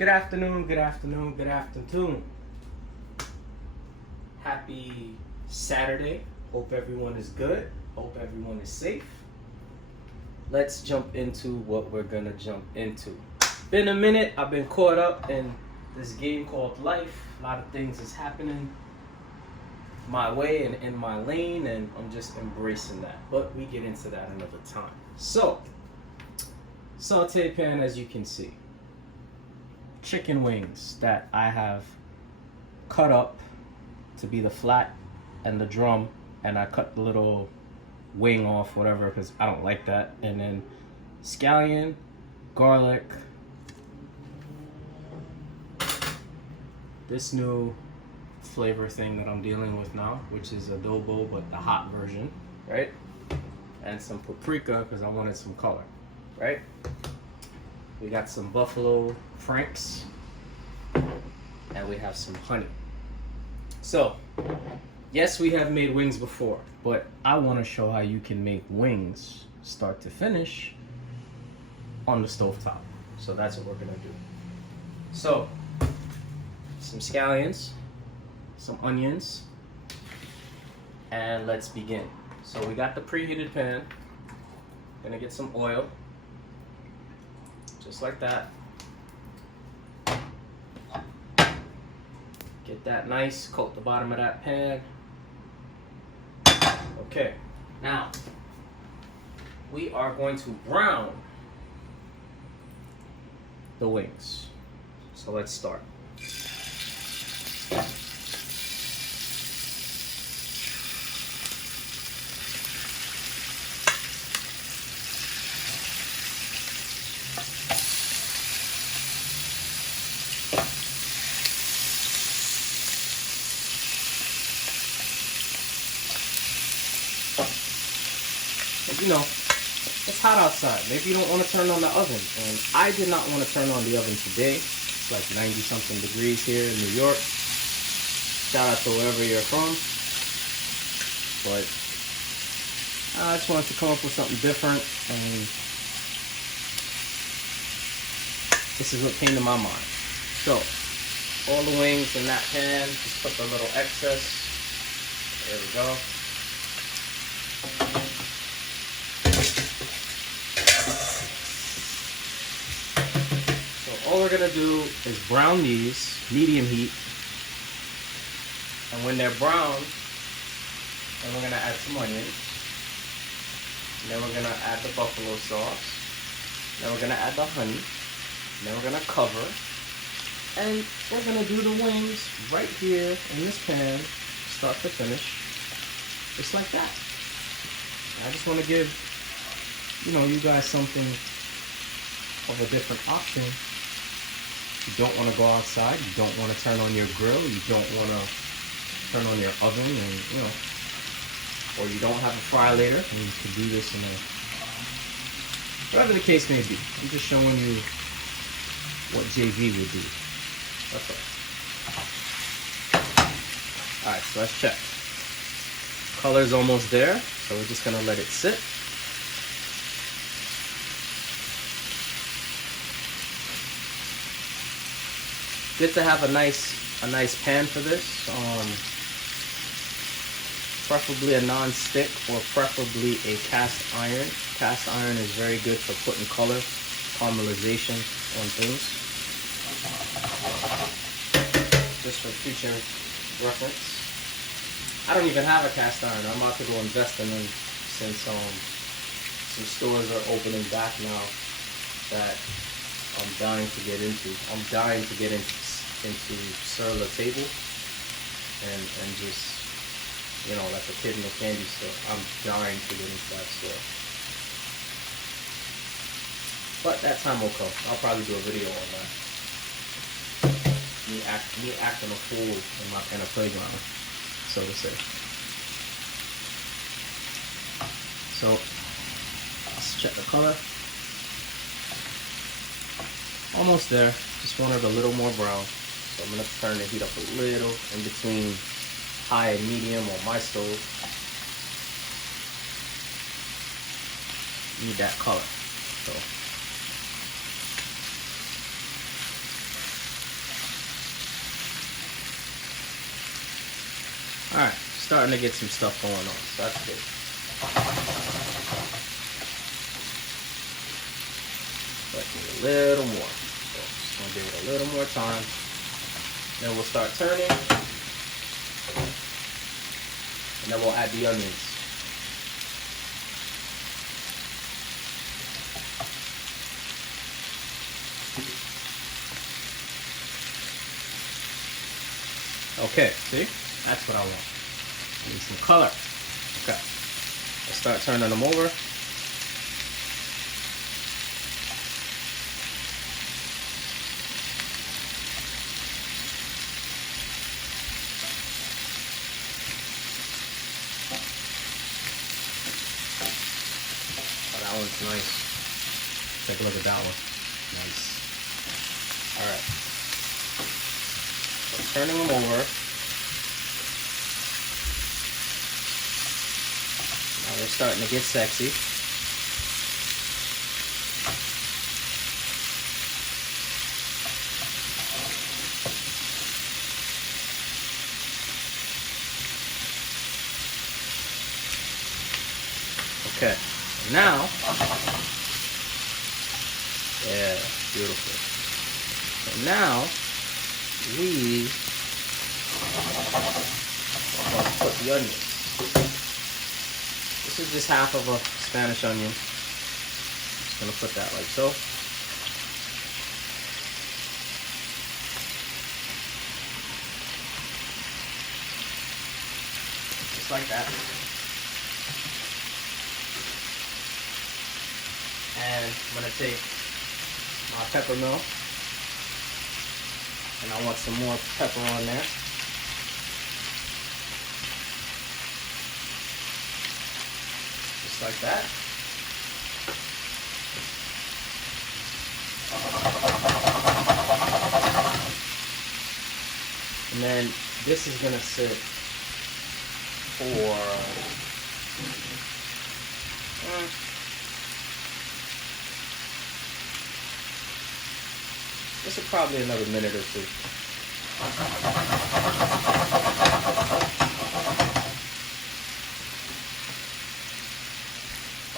Good afternoon, good afternoon, good afternoon. Happy Saturday. Hope everyone is good. Hope everyone is safe. Let's jump into what we're gonna jump into. Been a minute. I've been caught up in this game called life. A lot of things is happening my way and in my lane, and I'm just embracing that. But we get into that another time. So, saute pan, as you can see. Chicken wings that I have cut up to be the flat and the drum, and I cut the little wing off, whatever, because I don't like that. And then scallion, garlic, this new flavor thing that I'm dealing with now, which is adobo but the hot version, right? And some paprika because I wanted some color, right? We got some buffalo franks, and we have some honey. So, yes, we have made wings before, but I want to show how you can make wings start to finish on the stovetop. So that's what we're gonna do. So, some scallions, some onions, and let's begin. So we got the preheated pan. Gonna get some oil, just like that. Get that nice, coat the bottom of that pan. Okay, now we are going to brown the wings. So let's start. You know, it's hot outside. Maybe you don't want to turn on the oven. And I did not want to turn on the oven today. It's like 90 something degrees here in New York. Shout out to wherever you're from. But I just wanted to come up with something different. And this is what came to my mind. So, all the wings in that pan, just put the little excess. There we go. All we're gonna do is brown these, medium heat, and when they're brown, then we're gonna add some onions, and then we're gonna add the buffalo sauce, then we're gonna add the honey, and then we're gonna cover, and we're gonna do the wings right here in this pan, start to finish, just like that. And I just want to give, you guys something of a different option. You don't want to go outside, you don't want to turn on your grill, you don't want to turn on your oven, and or you don't have a fry later, and you can do this in a, whatever the case may be. I'm just showing you what JV would do. That's all. Alright, so let's check. Color's almost there, so we're just going to let it sit. Good to have a nice pan for this. Preferably a non-stick or preferably a cast iron. Cast iron is very good for putting color, caramelization on things. Just for future reference. I don't even have a cast iron. I'm about to go invest in them since some stores are opening back now that I'm dying to get into. I'm dying to get into sur la table and just, like a kid in a candy store. I'm dying to get into that store. But that time will come. I'll probably do a video on that. Me acting a fool in a playground, so to say. So let's check the color. Almost there. Just wanted a little more brown. So I'm going to turn the heat up a little in between high and medium on my stove. Need that color. So Alright, starting to get some stuff going on, so that's good. But need a little more. So just gonna give it a little more time. Then we'll start turning. And then we'll add the onions. Okay, see? That's what I want. I need some color. Okay. Let's start turning them over. Oh, that one's nice. Take a look at that one. Nice. Alright. So turning them over. Now they're starting to get sexy. Okay, now, yeah, beautiful. So now, we put the onions. This is just half of a Spanish onion. Just gonna put that like so. Just like that. And I'm gonna take my pepper mill, and I want some more pepper on there. Just like that. And then this is gonna sit for this is probably another minute or two.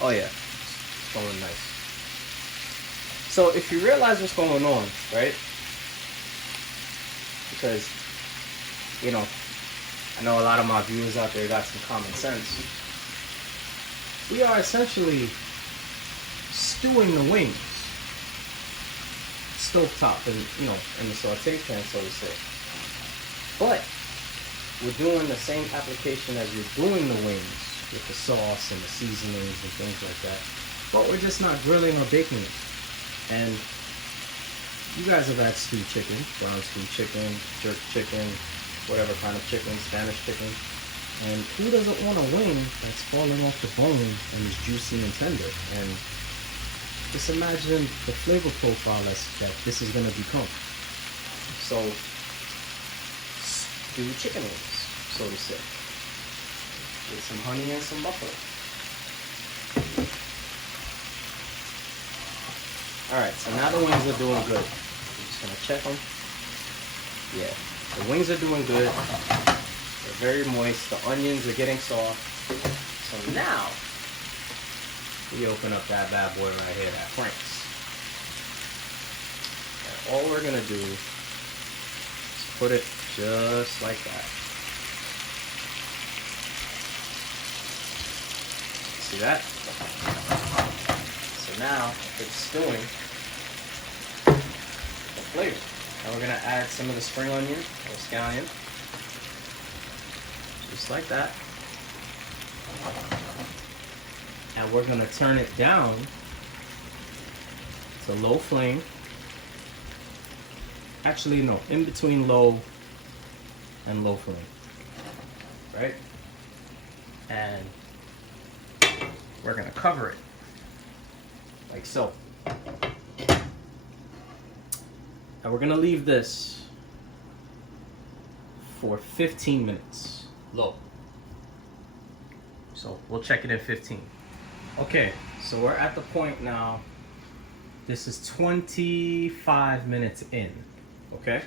Oh yeah, it's going nice. So if you realize what's going on, right? Because, you know, I know a lot of my viewers out there got some common sense. We are essentially stewing the wings. Stovetop and, you know, in the saute pan, so to say. But we're doing the same application as you're doing the wings with the sauce and the seasonings and things like that. But we're just not grilling or baking it. And you guys have had stewed chicken, brown stewed chicken, jerk chicken, whatever kind of chicken, Spanish chicken. And who doesn't want a wing that's falling off the bone and is juicy and tender? And just imagine the flavor profile that this is going to become. So, stewed chicken wings, so to say. With some honey and some buffalo. Alright, so now the wings are doing good. I'm just going to check them. Yeah, the wings are doing good. They're very moist. The onions are getting soft. So now, we open up that bad boy right here, that Frank's. And all we're gonna do is put it just like that. See that? So now it's stewing the flavor. And we're gonna add some of the spring onion or scallion. Just like that. And we're going to turn it down to low flame. Actually, no, in between low and low flame. Right? And we're going to cover it like so. And we're going to leave this for 15 minutes low. So we'll check it in 15. Okay, so we're at the point now. This is 25 minutes in. Okay,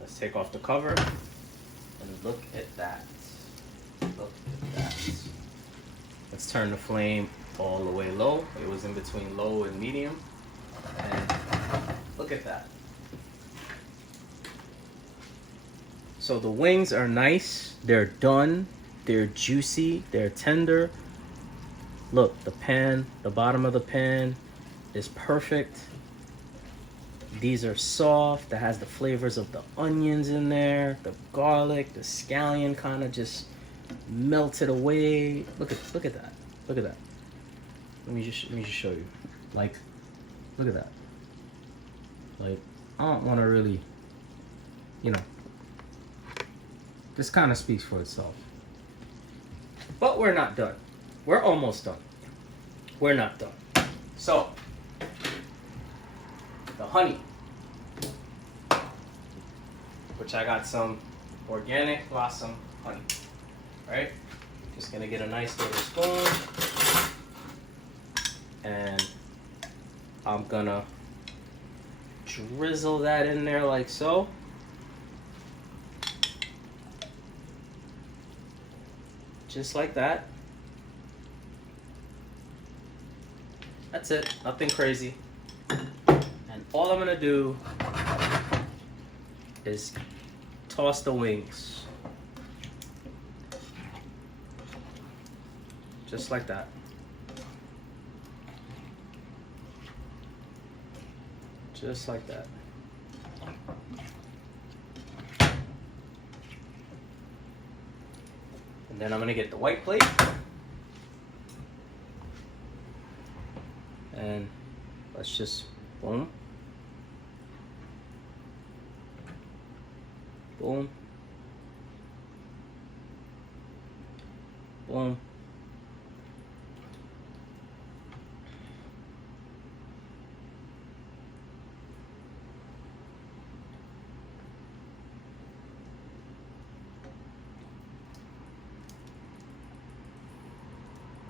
let's take off the cover and look at that. Look at that. Let's turn the flame all the way low. It was in between low and medium. And look at that. So the wings are nice. They're done. They're juicy. They're tender. Look, the pan, the bottom of the pan is perfect. These are soft. That has the flavors of the onions in there, the garlic, the scallion kind of just melted away. Look at that. Look at that. Let me just show you. Like, look at that. Like, I don't want to really, you know. This kind of speaks for itself. But we're not done. We're almost done. We're not done. So, the honey, which I got some organic blossom honey, right? Just gonna get a nice little spoon, and I'm gonna drizzle that in there like so. Just like that. That's it, nothing crazy. And all I'm gonna do is toss the wings. Just like that. Just like that. And then I'm gonna get the white plate. And let's just boom. Boom. Boom.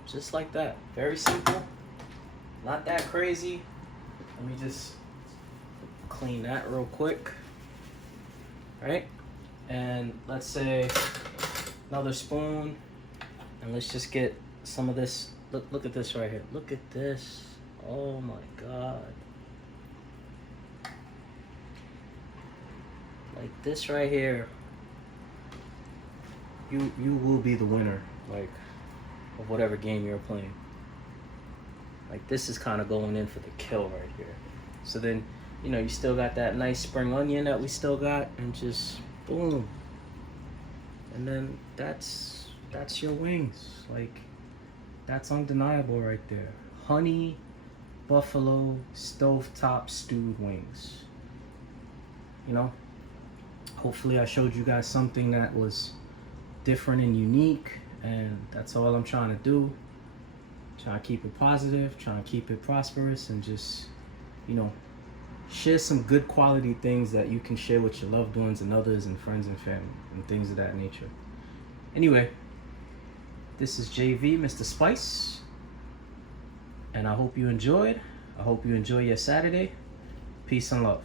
Just like that. Very simple. Not that crazy. Let me just clean that real quick. Right? And let's say another spoon. And let's just get some of this. Look at this right here. Look at this. Oh my God. Like this right here. You will be the winner, like, of whatever game you're playing. Like, this is kind of going in for the kill right here. So then, you know, you still got that nice spring onion that we still got, and just boom. And then that's your wings. Like, that's undeniable right there. Honey buffalo stovetop stewed wings. You know, hopefully I showed you guys something that was different and unique, and that's all I'm trying to do. Trying to keep it positive, trying to keep it prosperous, and just, you know, share some good quality things that you can share with your loved ones and others and friends and family and things of that nature. Anyway, this is JV, Mr. Spice, and I hope you enjoyed. I hope you enjoy your Saturday. Peace and love.